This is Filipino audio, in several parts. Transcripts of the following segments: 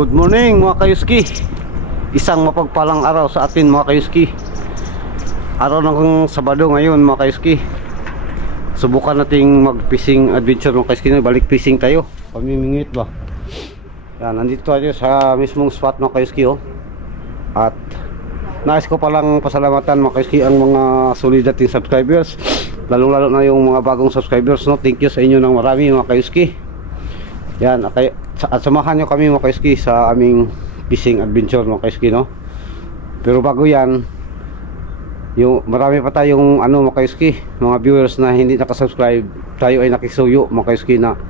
Good morning mga kayuski. Isang mapagpalang araw sa atin mga kayuski. Araw ng Sabado ngayon mga kayuski. Subukan nating mag-fishing adventure mga kayuski. Balik fishing tayo. Pamimingwit ba? Yan, nandito tayo sa mismong spot mga kayuski oh. At nais ko palang pasalamatan mga kayuski ang mga solid dating subscribers. Lalo na yung mga bagong subscribers no. Thank you sa inyo ng marami mga kayuski. Yan, at samahan nyo kami mga kayuski sa aming fishing adventure mga kayuski no. Pero bago yan, yung marami pa tayong mga kayuski, mga viewers na hindi nakasubscribe. Tayo ay nakisuyo mga kayuski na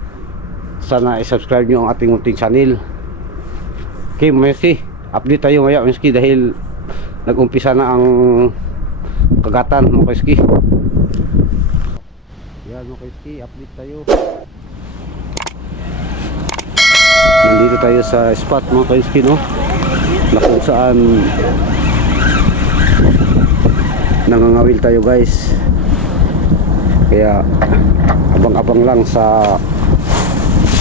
sana i-subscribe nyo ang ating munting channel. Okay mga kayuski, update tayo maya mga kayuski dahil nag-umpisa na ang kagatan mga kayuski. Yan mga kayuski, update tayo. Nandito tayo sa spot mga kayuski no, na kung saan nangangawil tayo guys. Kaya abang-abang lang sa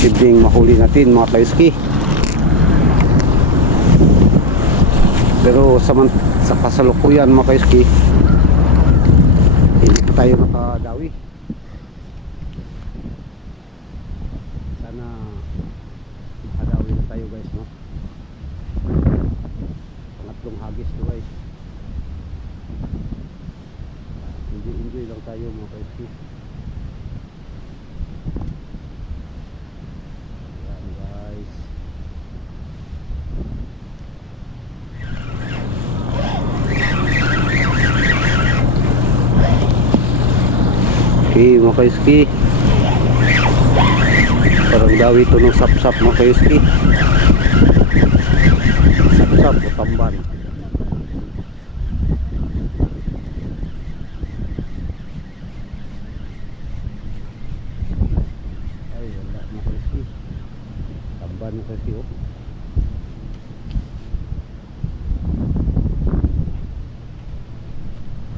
sibling mahuli natin mga kayuski. Pero sa kasalukuyan mga kayuski, hindi pa tayo nakadawi. Sana makadawi na tayo guys no. Pangatlong hagis to guys. Enjoy lang tayo mga kayuski. Yan guys. Okay mga kayuski, parang dawi ito ng sap-sap mga kayuski. Sap-sap o tamban. Ay wala mga kayuski. Tamban mga kayuski oh.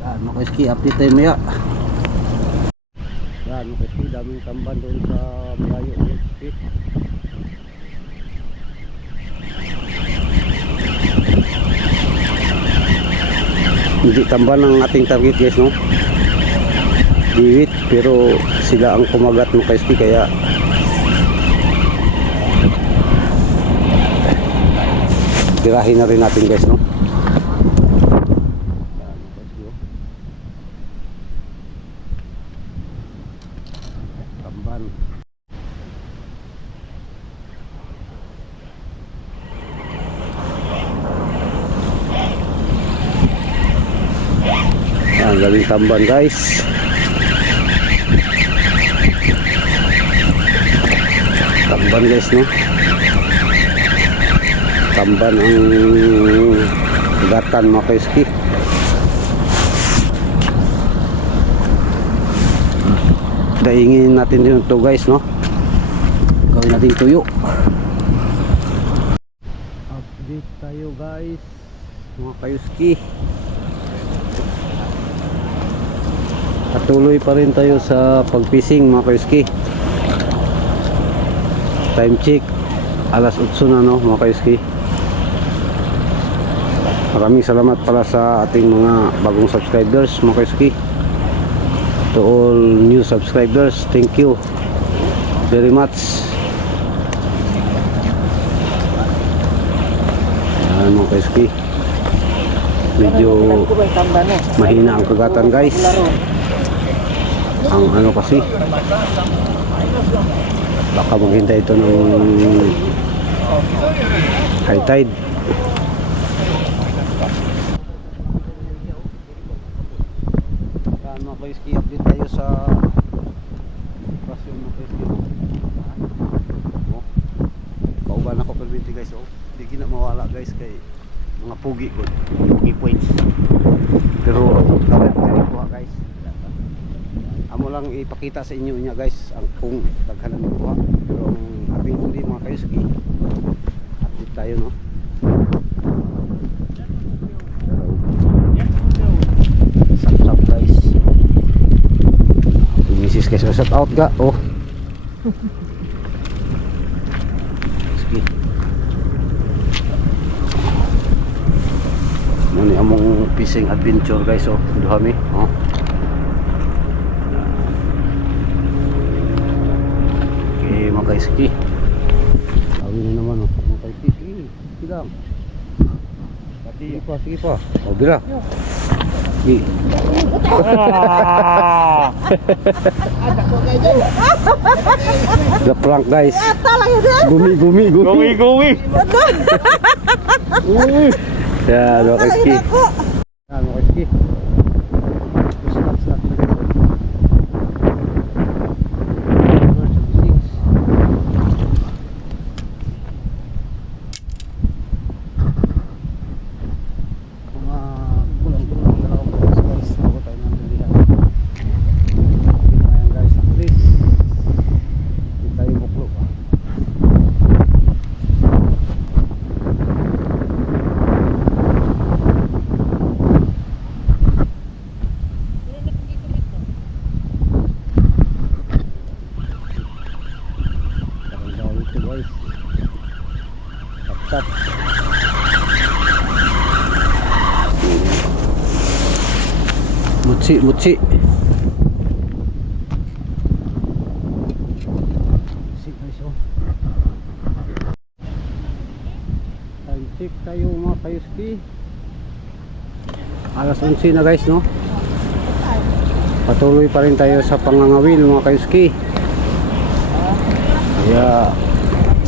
Yan mga kayuski, update tayo maya. Yan mga kayuski, daming tamban doon sa malayo mga kayuski. Hindi tamban ang ating target guys no, diwit, pero sila ang kumagat mga kayuski kaya tirahin na rin natin guys no. Tamban. Ang galing tamban guys. Tamban guys no. Tamban ang gatan mga kayuski. Daingin natin din ito guys no. Gawin natin tuyo. Update tayo guys mga kayuski. Patuloy pa rin tayo sa pag-fishing mga kayuski. Time check alas 8 na no mga kayuski. Maraming salamat pala sa ating mga bagong subscribers mga kayuski. To all new subscribers, thank you very much. Yan mga kayuski, medyo mahina ang kagatan guys. Ang kasi baka maghintay ito ng high tide. Yan mga kayuski, update tayo sa operasyon mga kayuski. Kauban ako perminti guys oh. Hindi na mawala guys kay mga pugi ko, pugi points. Pero kami kuha guys. Amo lang ipakita sa inyo niya guys ang kung daghan ang kuha. Pero ang ating huli mga kayuski, update tayo no. Sap-sap guys. Misis guys, shout out ga oh. Sige. fishing adventure guys. Oh, duhami. Oh. Okay, mga kaiski. Sabi na naman, oh. Mga kaiski. Sige lang. Sige pa, sige pa. O, bira. Sige. The prank guys. Gumi. Yan, mga kaiski. Yan, mga kaiski. Tap. Mutsi. Mutsi guys, oh. Time check tayo mga kaiski. Alas 11 na guys, no? Patuloy pa rin tayo sa pangangawil mga kaiski. Kaya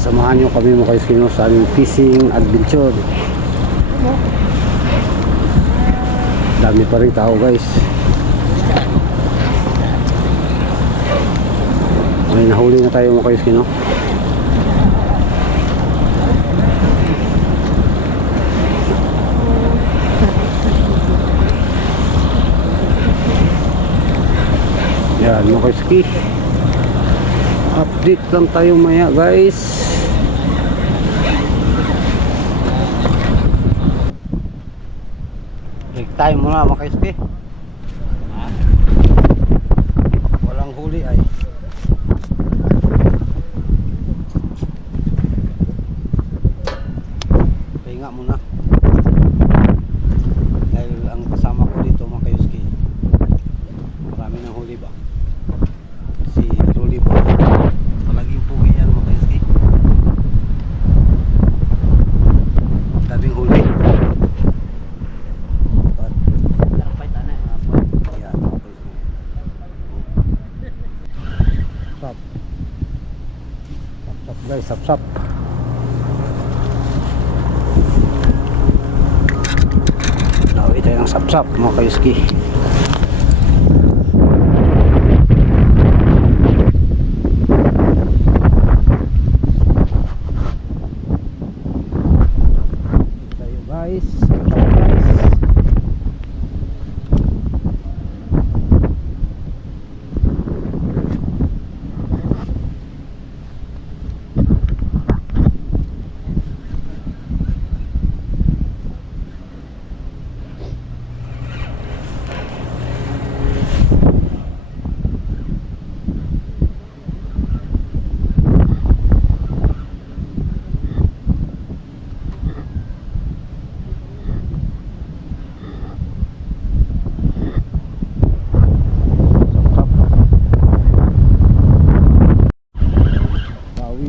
samahan nyo kami mga kaiski, no, sa aming fishing adventure. Dami pa rin tao guys. May nahuli na tayo mga kaiski, no? Yan mga kaiski, update lang tayo maya guys. Break time muna mga kaiski. Walang huli ay. Pahinga muna. Dahil ang kasama ko dito mga kaiski, marami ng huli ba? Si Rolly po. Palaging pugi yan mga kaiski. Daming huli. Guys, sap. Nawi tayo ng sap mga kaiski. Tayo guys,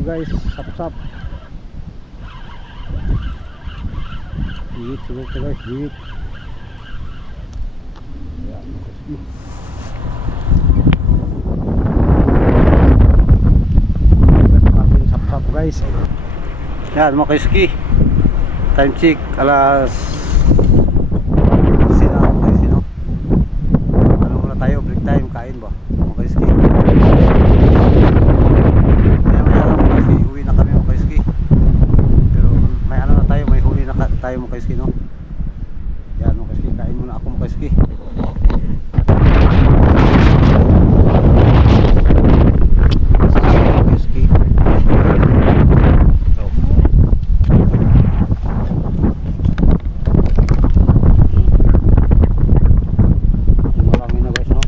guys, sap. Gigit siguro to guys, gigit. Yan, sap guys. Yan mga kaiski. Time check alas sino mga kaiski, no? Ano muna tayo, break time, kain ba mga kaiski? Tayo mga kaiski, no? Yan mga kaiski, kain muna ako mga kaiski. Marami na guys, no?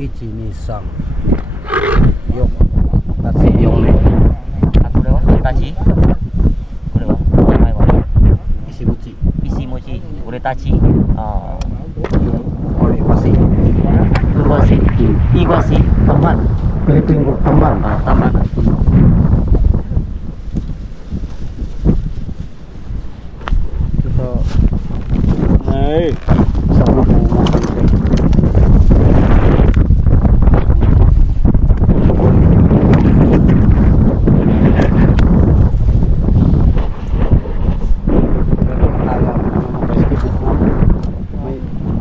Ichinisang. Yok. That's 4ね。あ、これは俺たち。これは名前は Isimuchi. 石持ち、俺たち。ああ。 Or Iwasi. Iwasi. Iwasi. Tamban. Philippine word tamban. Ah, Tamban. Ito. Ay. Sama po mga kaisky.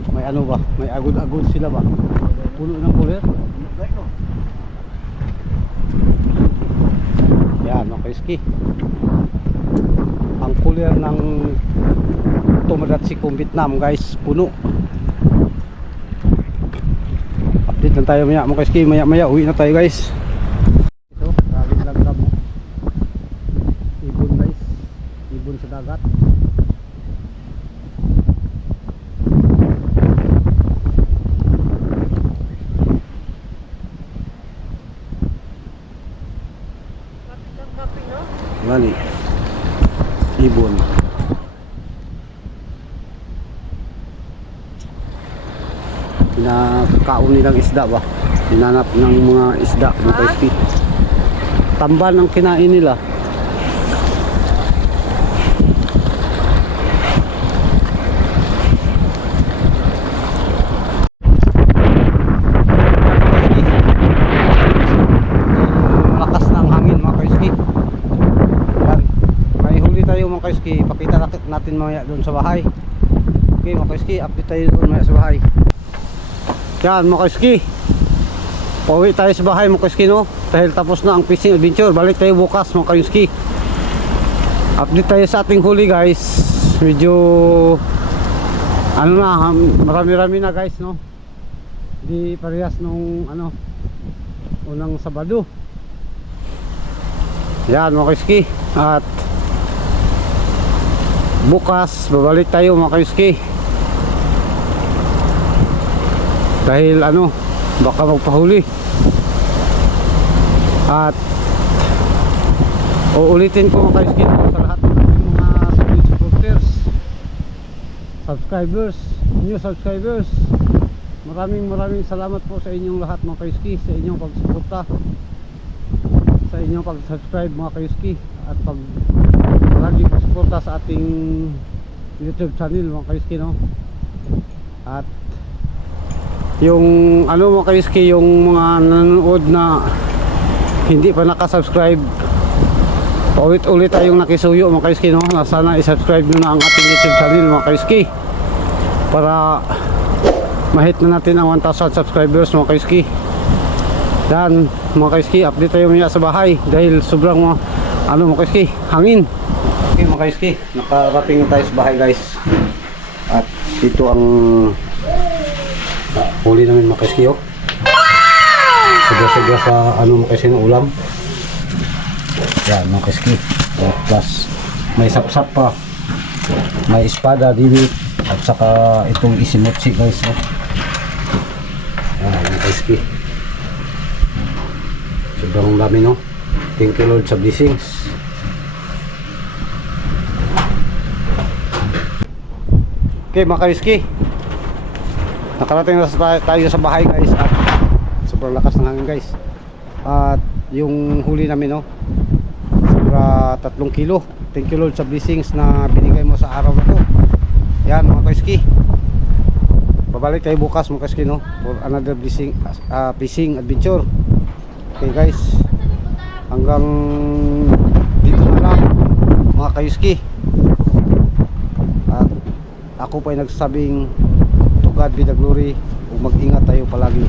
May ano ba? May agod-agod sila ba? Puno ng kulir? Yan mga kaiski. Ang kulir ng Tomodachi kong Vietnam guys, puno. Update lang tayo maya mga kaiski. Maya maya uwi na tayo guys. Ito, galing lang kamo. Ibon guys. Ibon sa dagat. Gani ibon. Pinakaon nilang isda ba? Hinanap ng mga isda mga kaiski. Tamban ang kinain nila. Lakas ng hangin mga kaiski. Mga kaiski, pakita natin mamaya doon sa bahay. Okay mga kaiski, update tayo doon mamaya sa bahay. Yan mga kaiski, pauwi tayo sa bahay mga kaiski no. Dahil tapos na ang fishing adventure. Balik tayo bukas mga kaiski. Update tayo sa ating huli guys. Medyo ano na, marami-rami na guys no. Di parehas nung ano unang Sabado. Yan mga kaiski. At bukas babalik tayo mga kaiski. Dahil ano, baka magpahuli. At uulitin ko mga kaiski sa lahat ng mga supporters, subscribers, new subscribers. Maraming salamat po sa inyong lahat mga kaiski, sa inyong pagsuporta, sa inyong pag-subscribe mga kaiski, at lagi pagsuporta sa ating YouTube channel mga kaiski no. At yung ano mga kaiski, yung mga nanonood na hindi pa nakasubscribe, paulit-ulit tayong nakisuyo mga kaiski no. Sana i-subscribe nyo na ang ating YouTube channel mga kaiski, para ma-hit na natin ang 1,000 subscribers mga kaiski. Yan mga kaiski, update tayo maya sa bahay dahil sobrang ano mga kaiski, hangin. Okay mga kaiski, nakarating tayo sa bahay guys. At dito ang huli namin mga kaiski oh. Sobra-sobra sa ano mga kaiski ng ulam. Yan mga kaiski. Plus may sapsap pa, may espada dili, at saka itong isimotsi guys oh. Yan mga kaiski. Sobrang dami no. Thank you Lord sa blessings. Okay mga kaiski, nakarating na tayo sa bahay guys. At sobrang lakas ng hangin guys. At yung huli namin no, sobra 3 kilo. Thank you Lord sa blessings na binigay mo sa araw na to. Yan mga kaiski, babalik tayo bukas mga kaiski no, for another blessing, fishing adventure. Okay guys, hanggang dito na lang mga kaiski. At ako pa ay nagsasabing to God be the glory, ug mag-ingat tayo palagi.